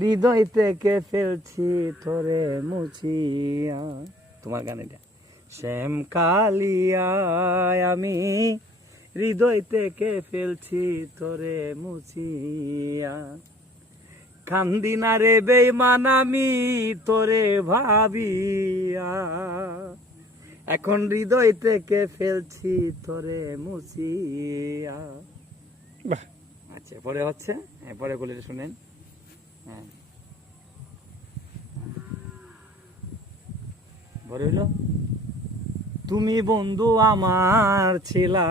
হৃদয় থেকে ফেলছি তোরে মুছিয়া। তোমার গান এটা। শ্যাম কালিয়ায় আমি হৃদয় থেকে ফেলছি তোরে মুছিয়া। কান্দি না রে বেঈমান আমি তোরে ভাবিয়া, এখন হৃদয় থেকে ফেলছি তোরে মুছিয়া। বাহ, আচ্ছা, পরে হচ্ছে, হ্যাঁ পরে বলে শুনেন। হ্যাঁ, পরে হইল, তুমি বন্ধু আমার ছিলা,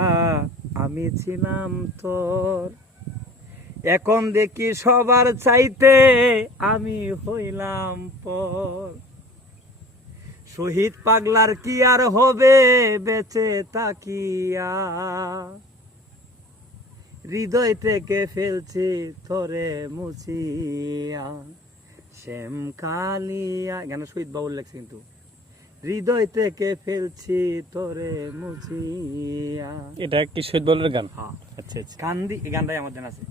আমি ছিলাম তোর, এখন দেখি সবার চাইতে আমি হইলাম পর। শহীদ পাগলার কি আর হবে বেঁচে তাকিয়া, হৃদয় থেকে ফেলছি তোরে মুছিয়া। শ্যাম কালিয়া, গান শহীদ বাবুল লেখছে কিন্তু। হৃদয় থেকে ফেলছি তোরে মুছিয়া। এটা কি শহীদ বলের গান? হ্যাঁ, আচ্ছা আচ্ছা। কান্দি, এই গানটাই আমার জানা আছে।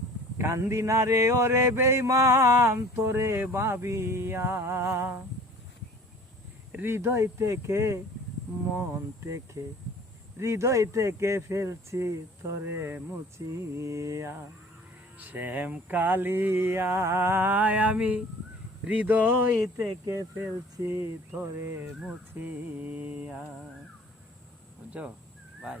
কান্দি না রে ওরে বেঈমান তোরে ভাবিয়া, হৃদয় থেকে, মন থেকে, হৃদয় থেকে ফেলছি তোরে মুছিয়া। শ্যাম কালিয়ায় আমি হৃদয় থেকে ফেলছি তোরে মুছিয়া। বুঝছো ভাই?